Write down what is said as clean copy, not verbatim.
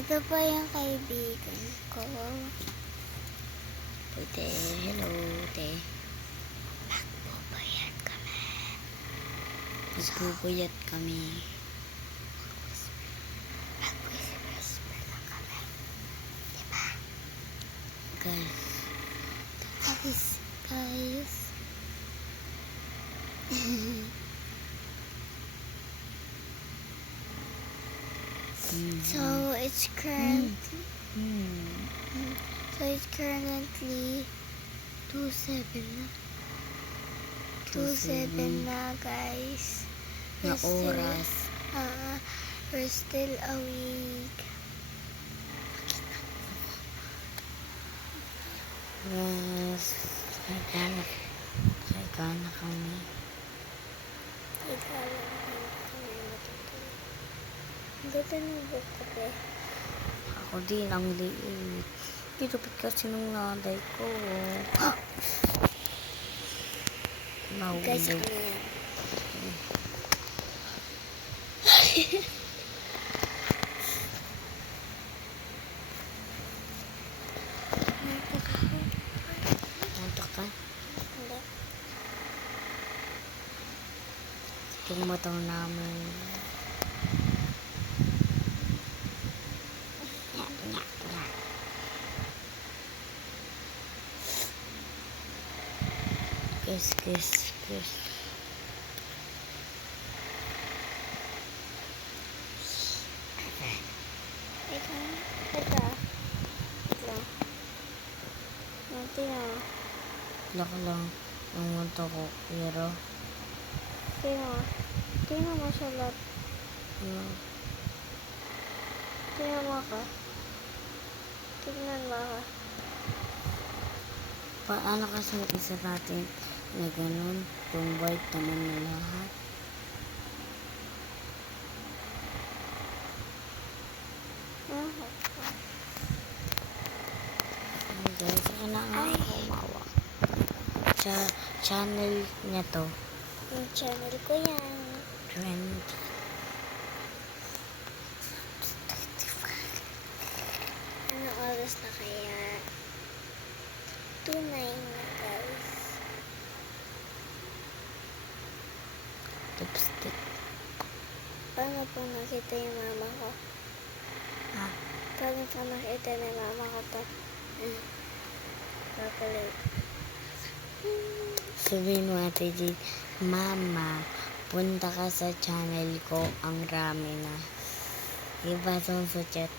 Ito pa yung kaibigan ko. Te, hello, te. Magpupuyat kami. Magpupuyat kami. Mag-whisper lang kami. Diba? Guys. Guys. So it's currently 2:07 na. 2:07 na, guys. Na oras. We're still awake. Yes. Sagana kami. Ganda ng book ko, pe. Ako din, ang liit. Pinupit kasi ng nanay ko. Guys, Mahulog. ano yan? Nantok ka? Hindi. Yung motor namin. Kiss. Wait lang. Laki lang ng motor ko. Pero, Tingnan mo siya lahat. Tingnan mo ka. Tingnan mo ka. paano kasi isa natin na ganun, yung white naman na lahat. Guys, kailangan ako umawa. Channel niya to. Yung channel ko yan. 20. Anong oras na kaya? 2:09 na, guys. Lipstick. Paano po nakita yung mama ko? Ha? Paano po nakita ng mama ko to? Chocolate. Sabihin mo ate Jade, Mama, punta ka sa channel ko, ang rami na. Iba sa chat.